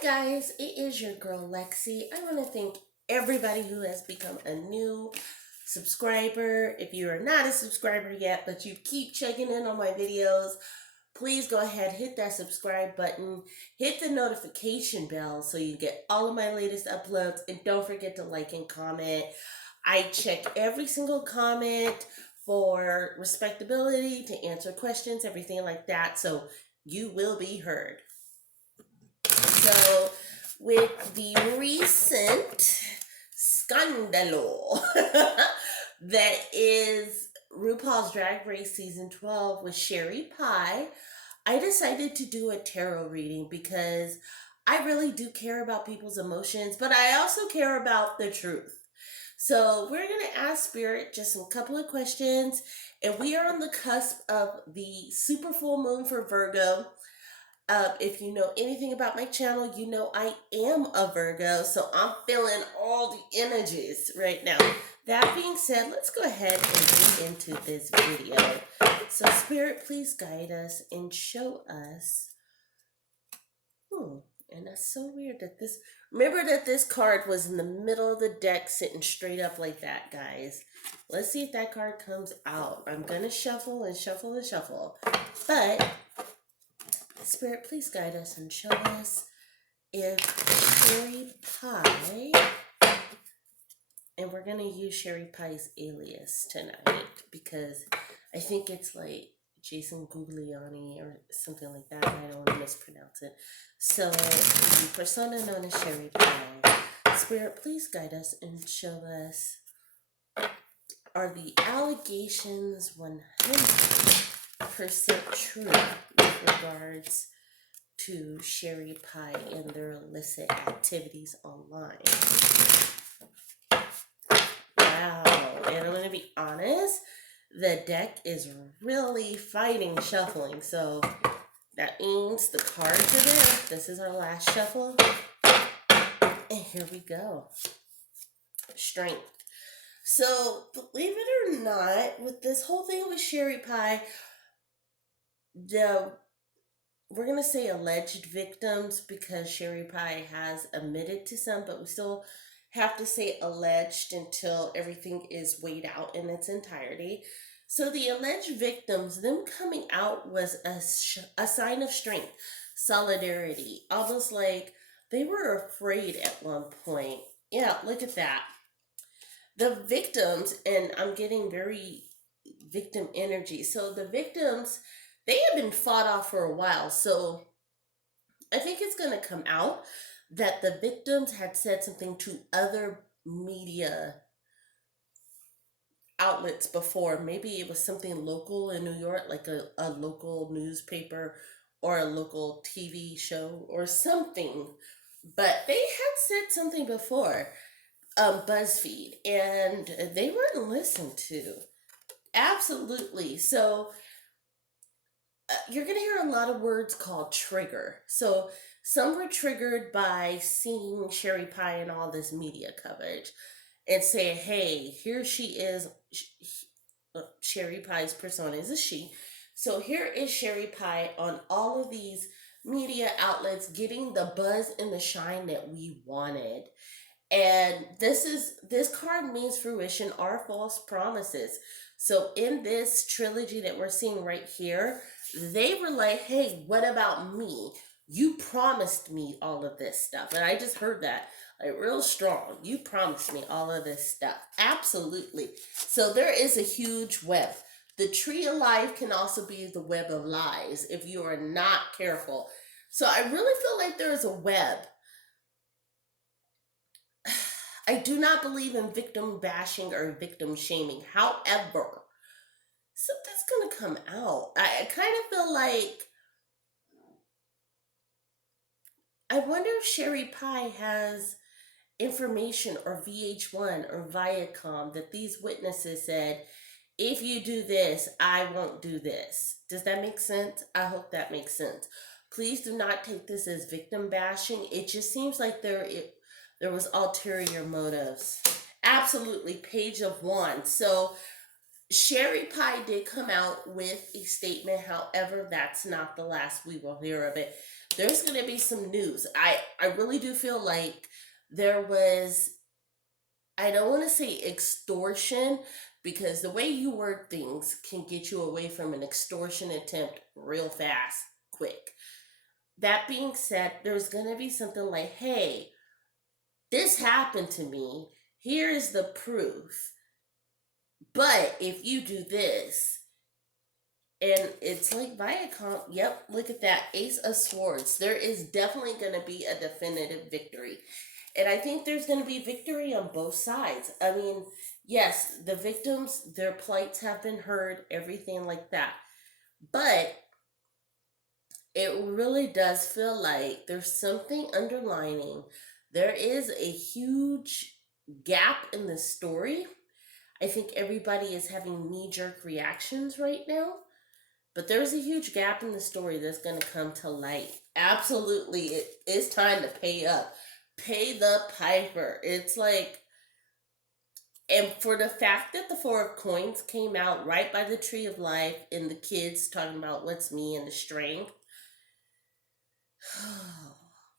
Hi guys, it is your girl Lexi. I want to thank everybody who has become a new subscriber. If you are not a subscriber yet, but you keep checking in on my videos, please go ahead, hit that subscribe button, hit the notification bell so you get all of my latest uploads, and don't forget to like and comment. I check every single comment for respectability, to answer questions, everything like that, so you will be heard. So, with the recent scandalo that is RuPaul's Drag Race Season 12 with Sherry Pie, I decided to do a tarot reading because I really do care about people's emotions, but I also care about the truth. So, we're going to ask Spirit just a couple of questions, and we are on the cusp of the super full moon for Virgo. If you know anything about my channel, you know I am a Virgo, so I'm feeling all the energies right now. That being said, let's go ahead and get into this video. So Spirit, please guide us and show us. And that's so weird that this, remember that this card was in the middle of the deck sitting straight up like that, guys. Let's see if that card comes out. I'm going to shuffle and shuffle and shuffle. But Spirit, please guide us and show us if Sherry Pie, and we're going to use Sherry Pie's alias tonight because I think it's like Jason Gugliani or something like that. I don't want to mispronounce it. So, the persona known as Sherry Pie. Spirit, please guide us and show us, are the allegations 100% true with regards to Sherry Pie and their illicit activities online? Wow. And I'm going to be honest, the deck is really fighting shuffling. So that means the cards are there. This is our last shuffle. And here we go. Strength. So believe it or not, with this whole thing with Sherry Pie, we're going to say alleged victims because Sherry Pie has admitted to some, but we still have to say alleged until everything is weighed out in its entirety. So the alleged victims, them coming out was a sign of strength, solidarity, almost like they were afraid at one point. Yeah, look at that. The victims, and I'm getting very victim energy. So the victims, they have been fought off for a while. So I think it's going to come out that the victims had said something to other media outlets before. Maybe it was something local in New York, like a local newspaper or a local TV show or something. But they had said something before, BuzzFeed, and they weren't listened to. Absolutely. So you're going to hear a lot of words called trigger. So some were triggered by seeing Sherry Pie and all this media coverage and say, hey, here she is. Sherry Pie's persona is a she. So here is Sherry Pie on all of these media outlets getting the buzz and the shine that we wanted. And this card means fruition are false promises. So in this trilogy that we're seeing right here, they were like, hey, what about me? You promised me all of this stuff. And I just heard that like real strong. You promised me all of this stuff. Absolutely. So there is a huge web. The tree of life can also be the web of lies if you are not careful. So I really feel like there is a web. I do not believe in victim bashing or victim shaming. However, something's going to come out. I kind of feel like, I wonder if Sherry Pie has information or VH1 or Viacom that these witnesses said, if you do this, I won't do this. Does that make sense? I hope that makes sense. Please do not take this as victim bashing. It just seems like there was ulterior motives. Absolutely. Page of Wands. So Sherry Pie did come out with a statement. However, that's not the last we will hear of it. There's going to be some news. I really do feel like there was, I don't want to say extortion, because the way you word things can get you away from an extortion attempt real fast, quick. That being said, there's going to be something like, hey, this happened to me. Here's the proof. But if you do this, and it's like Viacom, yep, look at that. Ace of Swords. There is definitely going to be a definitive victory. And I think there's going to be victory on both sides. I mean, yes, the victims, their plights have been heard, everything like that. But it really does feel like there's something underlining. There is a huge gap in the story. I think everybody is having knee jerk reactions right now, but there's a huge gap in the story that's going to come to light. Absolutely, it is time to pay up. Pay the piper. It's like, and for the fact that the Four of Coins came out right by the Tree of Life and the kids talking about what's me and the strength. Oh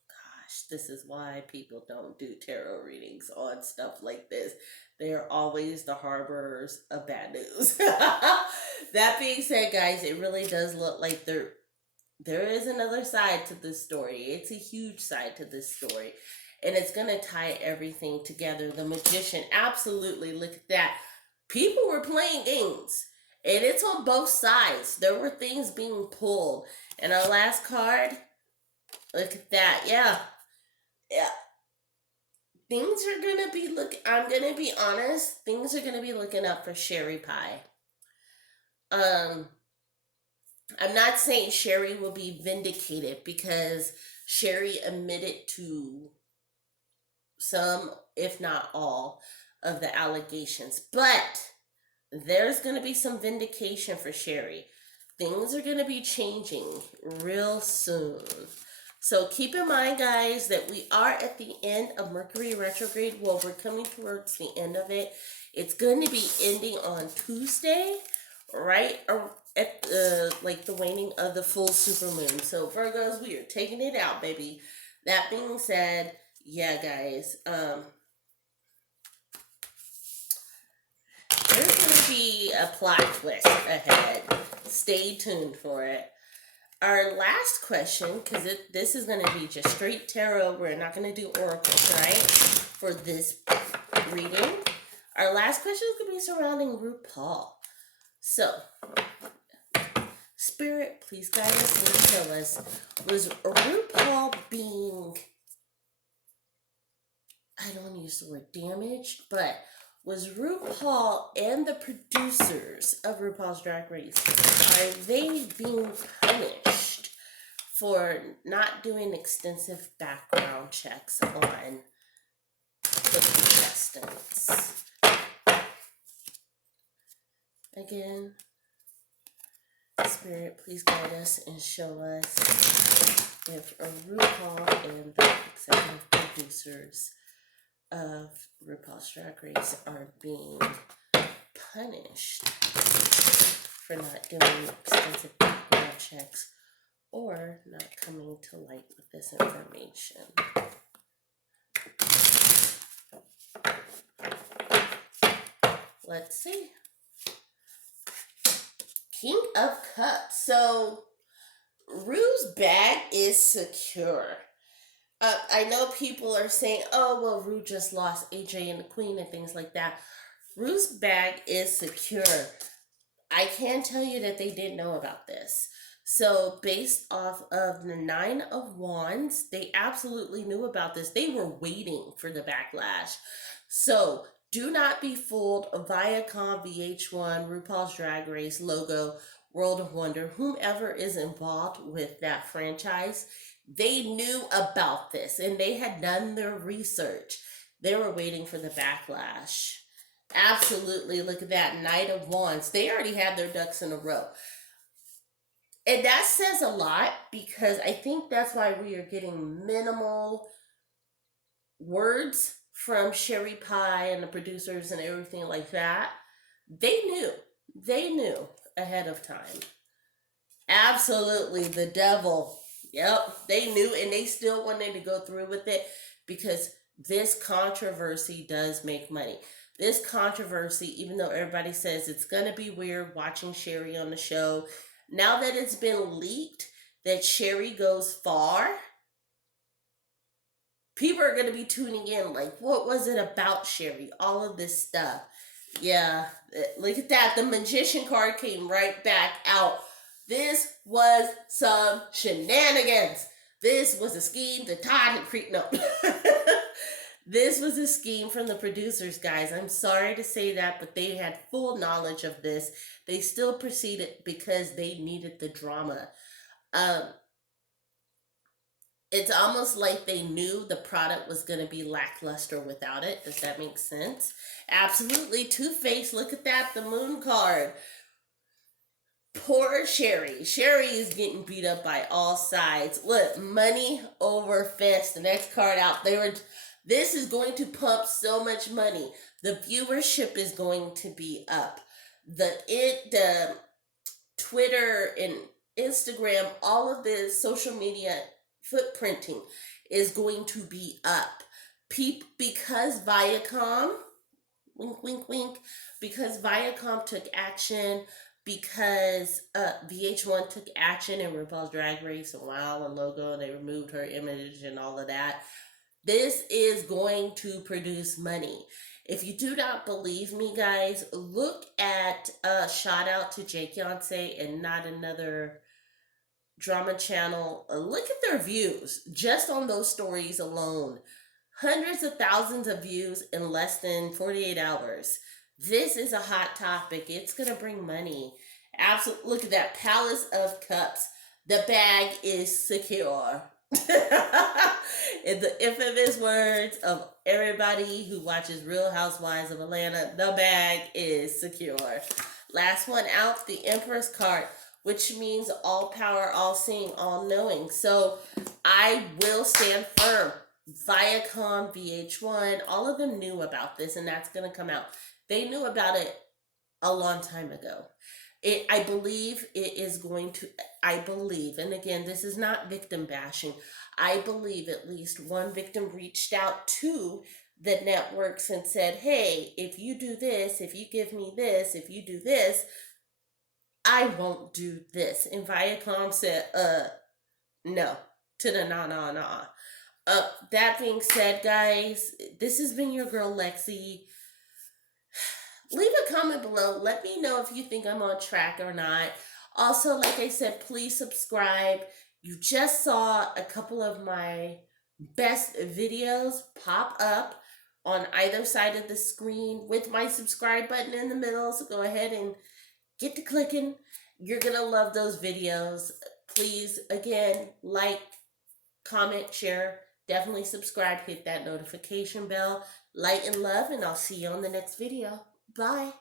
gosh, this is why people don't do tarot readings on stuff like this. They are always the harborers of bad news. That being said, guys, it really does look like there is another side to this story. It's a huge side to this story. And it's going to tie everything together. The magician, absolutely, look at that. People were playing games. And it's on both sides. There were things being pulled. And our last card, look at that. Yeah. Yeah. Things are going to be I'm going to be honest. Things are going to be looking up for Sherry Pie. I'm not saying Sherry will be vindicated, because Sherry admitted to some, if not all, of the allegations. But there's going to be some vindication for Sherry. Things are going to be changing real soon. So keep in mind, guys, that we are at the end of Mercury retrograde. Well, we're coming towards the end of it. It's going to be ending on Tuesday, right? Or at the waning of the full supermoon. So Virgos, we are taking it out, baby. That being said, yeah, guys, there's going to be a plot twist ahead. Stay tuned for it. Our last question, because this is going to be just straight tarot. We're not going to do oracle tonight for this reading. Our last question is going to be surrounding RuPaul. So, Spirit, please guide us and tell us, was RuPaul being, I don't want to use the word damaged, but was RuPaul and the producers of RuPaul's Drag Race, are they being punished for not doing extensive background checks on the contestants? Again, Spirit, please guide us and show us if RuPaul and the executive producers of RuPaul's Drag Race are being punished for not doing extensive background checks or not coming to light with this information. Let's see. King of Cups. So, Rue's bag is secure. I know people are saying, oh, well, Rue just lost AJ and the Queen and things like that. Rue's bag is secure. I can tell you that they did know about this. So, based off of the Nine of Wands, they absolutely knew about this. They were waiting for the backlash. So, do not be fooled. Viacom, VH1, RuPaul's Drag Race, Logo, World of Wonder, whomever is involved with that franchise, they knew about this and they had done their research. They were waiting for the backlash. Absolutely. Look at that. Knight of Wands. They already had their ducks in a row. And that says a lot, because I think that's why we are getting minimal words from Sherry Pie and the producers and everything like that. They knew. They knew ahead of time. Absolutely, the devil. Yep, they knew, and they still wanted to go through with it because this controversy does make money. This controversy, even though everybody says it's gonna be weird watching Sherry on the show, now that it's been leaked that Sherry goes far, people are gonna be tuning in. Like, what was it about Sherry? All of this stuff. Yeah, look at that. The magician card came right back out. This was some shenanigans. This was a scheme to Todd and Creek. No. This was a scheme from the producers, guys. I'm sorry to say that, but they had full knowledge of this. They still proceeded because they needed the drama. Um, it's almost like they knew the product was going to be lackluster without it. Does that make sense? Absolutely. Two-Face, look at that, the moon card. Poor Sherry. Sherry is getting beat up by all sides. Look, money over fist. The next card out. This is going to pump so much money. The viewership is going to be up. The Twitter and Instagram, all of the social media footprinting is going to be up. Because Viacom, wink, wink, wink, because Viacom took action, because VH1 took action in RuPaul's Drag Race and Wow and Logo, and they removed her image and all of that. This is going to produce money. If you do not believe me, guys, look at shout out to Jake Yonsei and Not Another Drama Channel. Look at their views just on those stories alone. Hundreds of thousands of views in less than 48 hours. This is a hot topic. It's going to bring money. Absolutely. Look at that. Palace of Cups. The bag is secure. In the infamous words of everybody who watches Real Housewives of Atlanta, the bag is secure. Last one out, the Empress card, which means all power, all seeing, all knowing. So I will stand firm. Viacom, VH1, all of them knew about this, and that's going to come out. They knew about it a long time ago. I believe it is going to, and again, this is not victim bashing. I believe at least one victim reached out to the networks and said, hey, if you do this, if you give me this, if you do this, I won't do this. And Viacom said, no, to the nah. That being said, guys, this has been your girl, Lexi. Leave a comment below. Let me know if you think I'm on track or not. Also, like I said, please subscribe. You just saw a couple of my best videos pop up on either side of the screen with my subscribe button in the middle. So go ahead and get to clicking. You're going to love those videos. Please, again, like, comment, share. Definitely subscribe. Hit that notification bell. Light and love, and I'll see you on the next video. Bye.